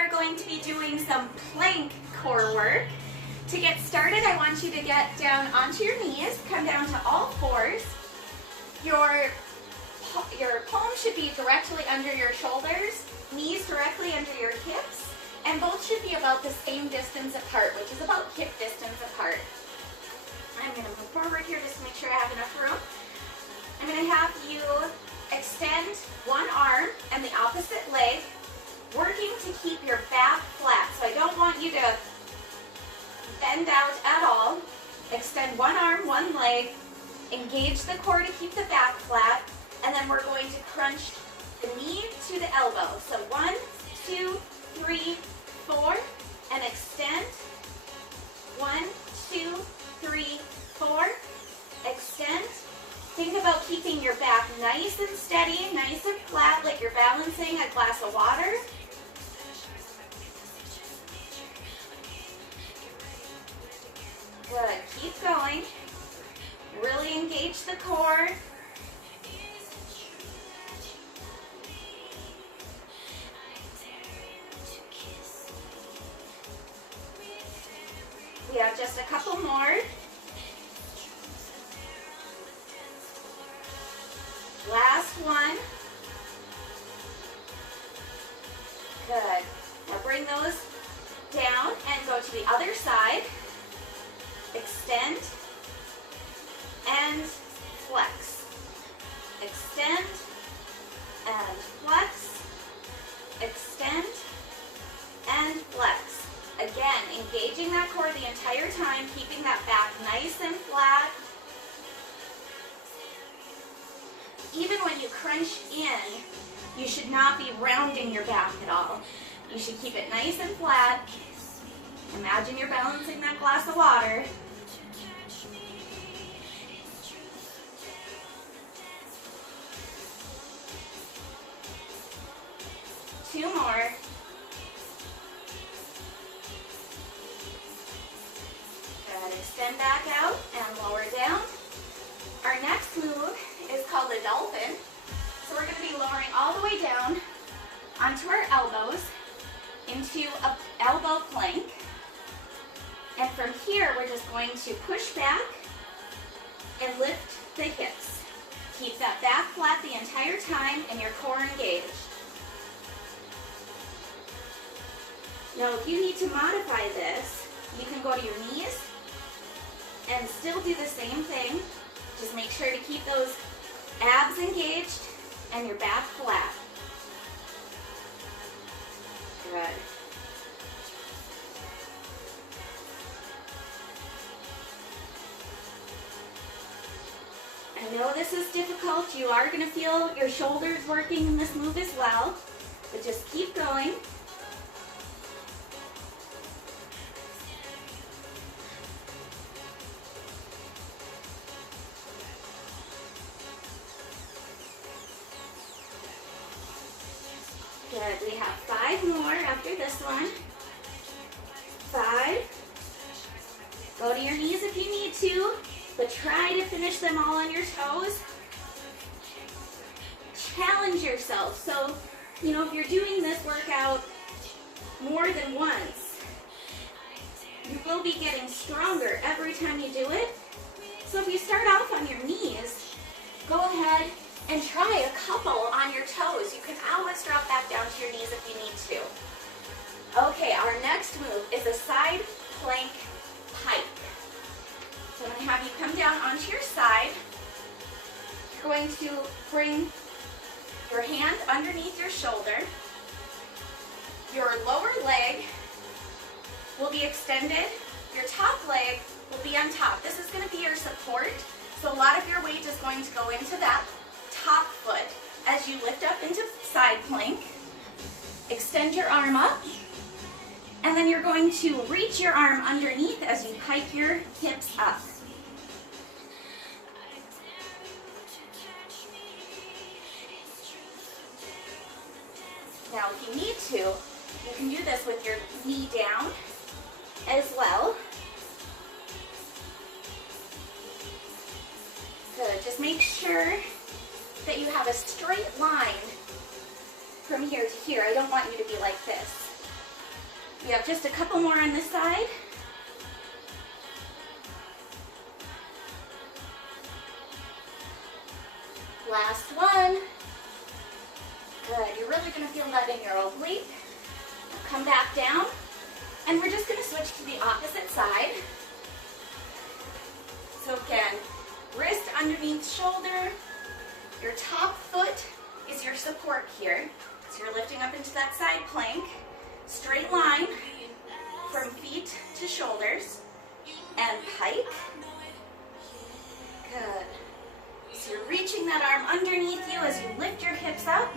are going to be doing some plank core work. To get started, I want you to get down onto your knees, come down to all fours. Your palm should be directly under your shoulders, knees directly under your hips, and both should be about the same distance apart, which is about hip distance apart. I'm going to move forward here just to make sure I have enough room. I'm going to have you extend one arm and the opposite leg, working to keep your back flat. So I don't want you to bend out at all. Extend one arm, one leg, engage the core to keep the back flat, and then we're going to crunch the knee to the elbow. So 1, 2, 3, 4, and extend. 1, 2, 3, 4, extend. Think about keeping your back nice and steady, nice and flat, like you're balancing a glass of water. Good, keep going. Really engage the core. We have just a couple more. Last one. Good. Now bring those down and go to the other side. Extend and flex. Extend and flex. Extend and flex. Again, engaging that core the entire time, keeping that back nice and flat. Even when you crunch in, you should not be rounding your back at all. You should keep it nice and flat. Imagine you're balancing that glass of water. Two more. Good. Extend back out and lower down. Our next move is called a dolphin. So we're going to be lowering all the way down onto our elbows into an elbow plank. And from here, we're just going to push back and lift the hips. Keep that back flat the entire time and your core engaged. Now, if you need to modify this, you can go to your knees and still do the same thing. Just make sure to keep those abs engaged and your back flat. Good. I know this is difficult. You are going to feel your shoulders working in this move as well, but just keep going. Good. We have 5 more after this one. 5. Go to your knees if you need to, but try to finish them all on your toes. Challenge yourself. So, if you're doing this workout more than once, you will be getting stronger every time you do it. So if you start off on your knees, go ahead and try a couple on your toes. You can always drop back down to your knees if you need to. Okay, our next move is a side plank pike. So I'm going to have you come down onto your side. You're going to bring your hand underneath your shoulder. Your lower leg will be extended. Your top leg will be on top. This is going to be your support. So a lot of your weight is going to go into that top foot as you lift up into side plank. Extend your arm up, and then you're going to reach your arm underneath as you pike your hips up. Now, if you need to, you can do this with your knee down as well. Good. Just make sure that you have a straight line from here to here. I don't want you to be like this. We have just a couple more on this side. Last one. Good. You're really going to feel that in your oblique. Come back down. And we're just going to switch to the opposite side. So again, wrist underneath shoulder. Your top foot is your support here. So you're lifting up into that side plank. Straight line from feet to shoulders. And pike. Good. So you're reaching that arm underneath you as you lift your hips up.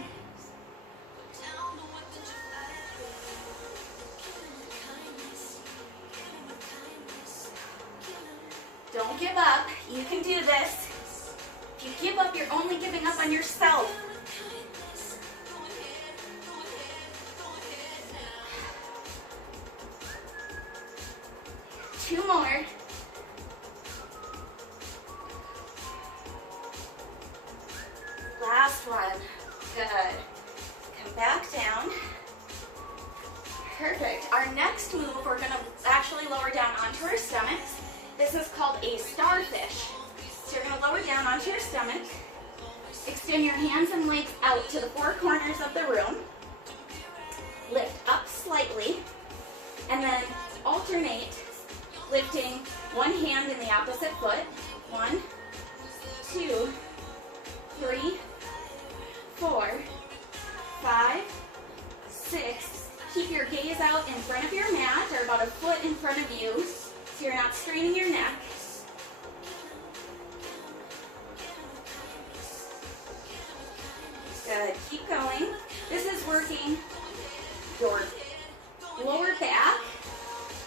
Don't give up. You can do this. If you give up, you're only giving up on yourself. Two more. Last one. Good. Come back down. Perfect. Our next move, we're going to actually lower down onto our stomachs. This is called a starfish. So you're going to lower down onto your stomach. Extend your hands and legs out to the four corners of the room. Lift up slightly. And then alternate, lifting one hand in the opposite foot. 1, 2, 3, 4, 5, 6. Keep your gaze out in front of your mat, or about a foot in front of you, so you're not straining your neck. Good. Keep going. This is working your lower back,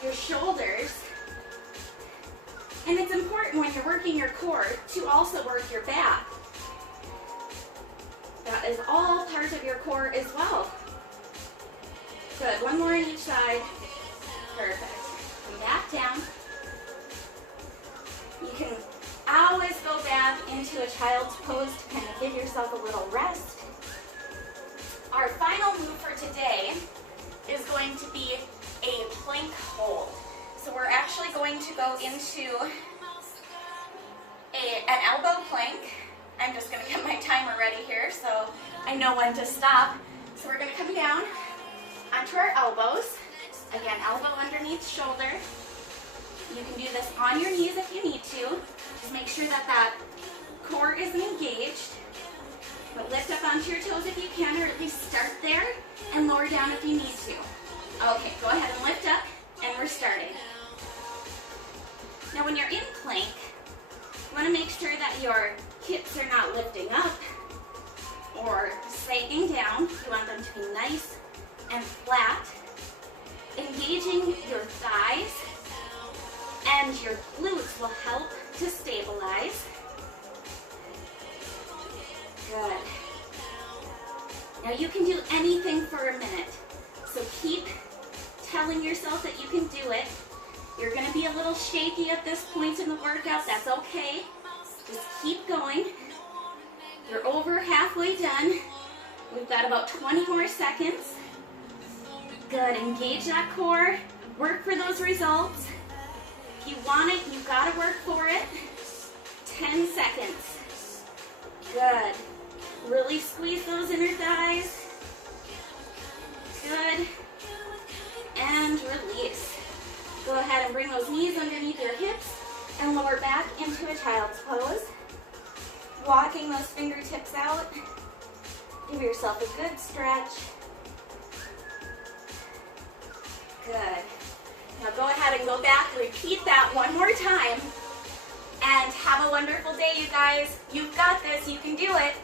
your shoulders, and it's important when you're working your core to also work your back. That is all part of your core as well. Good. One more on each side. Perfect. Come back down. You can always go back into a child's pose to kind of give yourself a little rest. Our final move for today is going to be a plank hold. So we're actually going to go into an elbow plank. I'm just going to get my timer ready here so I know when to stop. So we're going to come down onto our elbows. Again, elbow underneath shoulder. You can do this on your knees if you need to. Just make sure that that core isn't engaged. But lift up onto your toes if you can, or at least start there, and lower down if you need to. Okay, go ahead and lift up, and we're starting. Now when you're in plank, you want to make sure that your hips are not lifting up or sagging down. You want them to be nice and flat. Engaging your thighs and your glutes will help to stabilize. Good. Now you can do anything for a minute. So keep telling yourself that you can do it. You're going to be a little shaky at this point in the workout. That's okay. Just keep going. You're over halfway done. We've got about 20 more seconds. Good. Engage that core. Work for those results. If you want it, you've got to work for it. 10 seconds. Good. Really squeeze those inner thighs. Good. And release. Go ahead and bring those knees underneath your hips and lower back into a child's pose. Walking those fingertips out. Give yourself a good stretch. Good. Now go ahead and go back, repeat that one more time, and have a wonderful day, you guys. You've got this. You can do it.